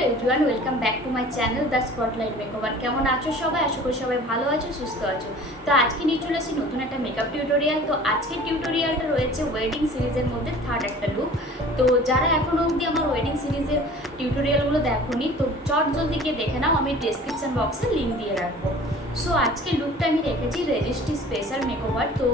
To everyone, welcome back to my channel the spotlight makeover. কেমন আছো সবাই? আশা করি সবাই ভালো আছো, সুস্থ আছো। তো আজকে নিয়ে চলে আসি নতুন একটা মেকআপ টিউটোরিয়াল। তো আজকের টিউটোরিয়ালটা রয়েছে ওয়েডিং সিরিজের মধ্যে থার্ড একটা লুক। তো যারা এখনও অবধি আমার ওয়েডিং সিরিজের টিউটোরিয়ালগুলো দেখোনি, তো চট জলদি গিয়ে দেখে নাও, আমি ডেসক্রিপশন বক্সে লিঙ্ক দিয়ে রাখবো। সো আজকের লুকটা আমি রেখেছি রেজিস্ট্রি স্পেশাল মেকওভার। তো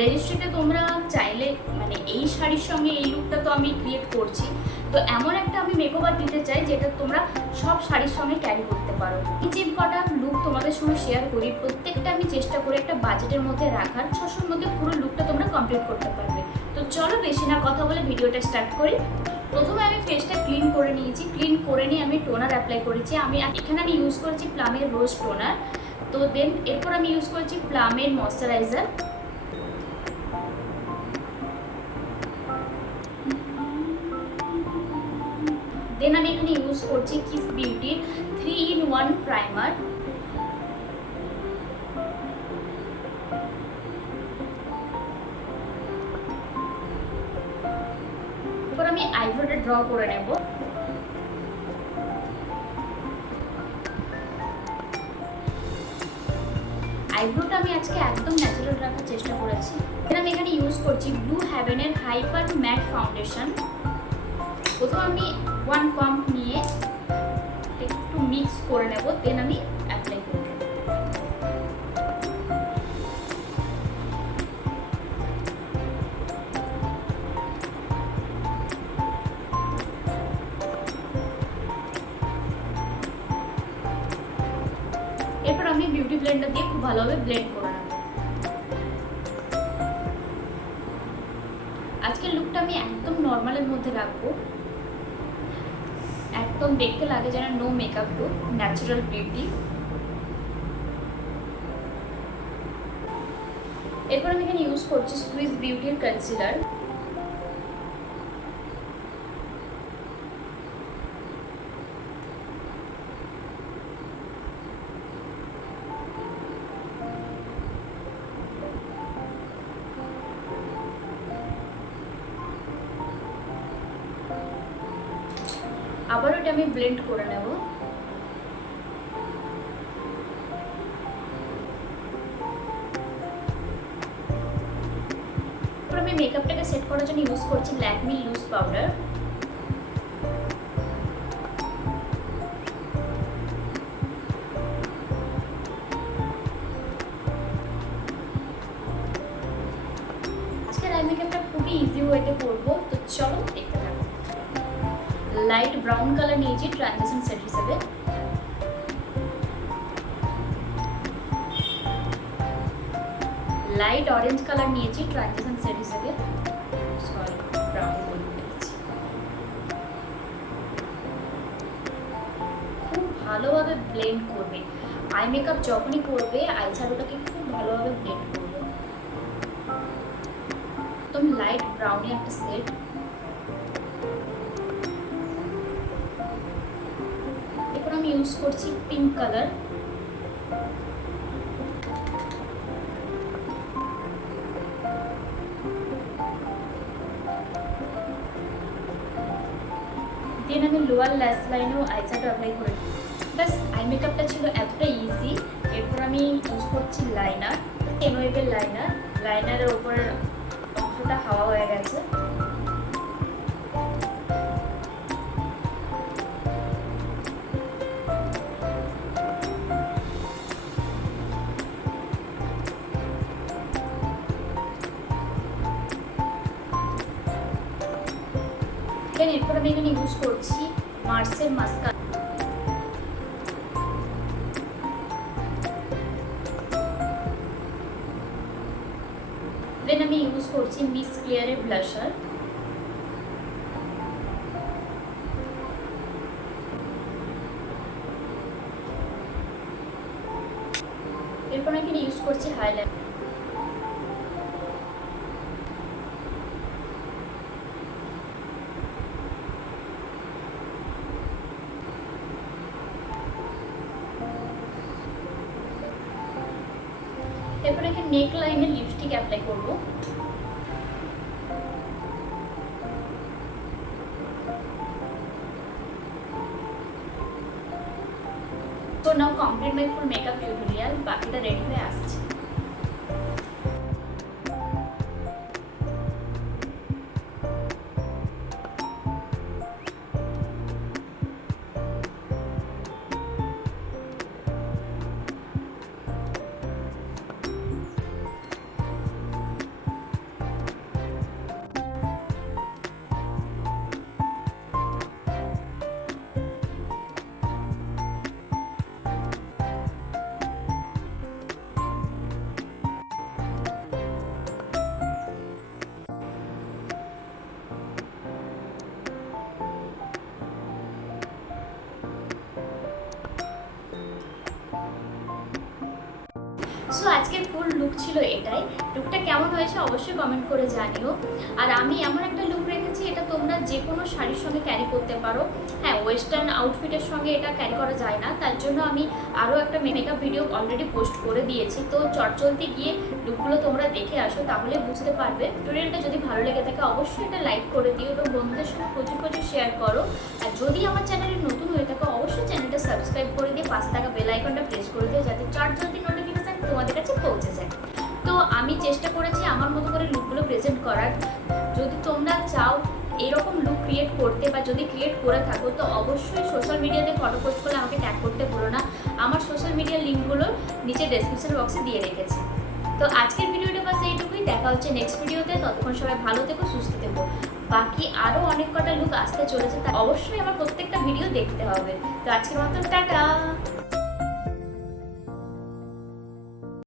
রেজিস্ট্রিতে তোমরা চাইলে মানে এই শাড়ির সঙ্গে এই লুকটা তো আমি ক্রিয়েট করছি, তো এমন একটা আমি মেকওভার দিতে চাই যেটা তোমরা সব শাড়ির সঙ্গে ক্যারি করতে পারো। যে কটা লুক তোমাদের সঙ্গে শেয়ার করি, প্রত্যেকটা আমি চেষ্টা করি একটা বাজেটের মধ্যে রাখার, 600-র মধ্যে পুরো লুকটা তোমরা কমপ্লিট করতে পারবে। তো চলো বেশি না কথা বলে ভিডিওটা স্টার্ট করি। প্রথমে আমি ফেসটা ক্লিন করে নিয়েছি, ক্লিন করে নিয়ে আমি টোনার অ্যাপ্লাই করেছি। এখানে আমি ইউজ করেছি প্লামের রোজ টোনার। তো দেন এরপর আমি ইউজ করেছি প্লামের ময়শ্চারাইজার। দেন আমি এখানে ইউজ করছি কিস বিউটির 3-in-1 প্রাইমার। এরপর আমি আইব্রোটা ড্র করে নেব। আইব্রোটা আমি আজকে একদম ন্যাচারাল রাখার চেষ্টা করেছি। দেন আমি এখানে ইউজ করছি ব্লু হেভেনের হাইপার ম্যাট ফাউন্ডেশন। প্রথমে আমি 1 পাম্প নিয়ে একটু মিক্স করে নেব, দেন আমি অ্যাপ্লাই করব। এরপর আমি বিউটি ব্লেন্ডার দিয়ে খুব ভালোভাবে ব্লেন্ড করে নেব। আজকের লুকটা আমি একদম নর্মালের মধ্যে রাখবো, একদম দেখতে লাগে যেন no makeup look, natural beauty. এরপর আমি এখানে ইউজ করছি সুইস বিউটির কনসিলার। আবার ওটা আমি ব্লেন্ড করে নেব। আমি মেকআপটাকে সেট করার জন্য ইউজ করছি ল্যাকমি লুজ পাউডার। আজকের আই মেকআপটা খুবই ইজি ওয়েতে করবো, তো চলো দেখতে থাকো। লাইট ব্রাউন কালার নিয়েছি ট্রানজিশন সেট হিসেবে। লাইট অরেঞ্জ কালার নিয়েছি ট্রানজিশন সেট হিসেবে। সরি, ব্রাউন বলে ফেলেছি। খুব ভালোভাবে ব্লেন্ড করবে। আই মেকআপ যখনই করবে আই শ্যাডোটাকে খুব ভালোভাবে ব্লেন্ড করবে। একদম লাইট ব্রাউনি একটা সেট। এরপর আমি ইউজ করছি পিঙ্ক কালার। দেন আমি লোয়ার ল্যাশ লাইনেও আই শ্যাডো অ্যাপ্লাই করি। ব্যাস, আই মেকআপটা ছিল এতটা ইজি। এরপর আমি ইউজ করছি লাইনার, এনওয়েভের লাইনার। লাইনারের ওপরের অংশটা হাওয়া হয়ে গেছে। এরপর আমি এখানে ইউজ করছি মার্সের মাস্কারা। দেন আমি ইউজ করছি মিস ক্লিয়ারের ব্লাশার। এরপর এখানে ইউজ করছি হাইলাইট। এরপর এখানে নেক লাইনে লিপস্টিক অ্যাপ্লাই করব। Complete my full makeup tutorial, বাকিটা রেডি হয়ে আসছে। সো আজকের ফুল লুক ছিল এটাই। লুকটা কেমন হয়েছে অবশ্যই কমেন্ট করে জানিও। আর আমি এমন একটা লুক রেখেছি, এটা তোমরা যে কোনো শাড়ির সঙ্গে ক্যারি করতে পারো। হ্যাঁ, ওয়েস্টার্ন আউটফিটের সঙ্গে এটা ক্যারি করা যায় না, তার জন্য আমি আরও একটা মেকআপ ভিডিও অলরেডি পোস্ট করে দিয়েছি। তো চটচলতি গিয়ে লুকগুলো তোমরা দেখে আসো, তাহলে বুঝতে পারবে। টিউটোরিয়ালটা যদি ভালো লেগে থাকে অবশ্যই এটা লাইক করে দিও এবং বন্ধুদের সঙ্গে প্রচুর প্রচুর শেয়ার করো। আর যদি আমার চ্যানেলে নতুন হয়ে থাকে অবশ্যই চ্যানেলটা সাবস্ক্রাইব করে দিয়ে পাশে থাকা বেল আইকনটা প্রেস করে দিও, যাতে চটজলদি নোটিফিকেশন তোমাদের কাছে পৌঁছে যায়। তো আমি চেষ্টা করেছি আমার মতো করে লুকগুলো প্রেজেন্ট করার। যদি তোমরা চাও এরকম লুক ক্রিয়েট করতে বা যদি ক্রিয়েট করে থাকো তো অবশ্যই সোশ্যাল মিডিয়াতে ফটো পোস্ট করলে আমাকে ট্যাগ করতে ভুলো না। আমার সোশ্যাল মিডিয়ার লিঙ্কগুলো নিচে ডেসক্রিপশন বক্সে দিয়ে রেখেছি। তো আজকের ভিডিওটা বাস এইটুকুই, দেখা হচ্ছে নেক্সট ভিডিওতে। ততক্ষণ সবাই ভালো থেকো, সুস্থ থেকো। বাকি আরও অনেক কটা লুক আসতে চলেছে, তা অবশ্যই আমার প্রত্যেকটা ভিডিও দেখতে হবে। তো আজকের মতো টাটা।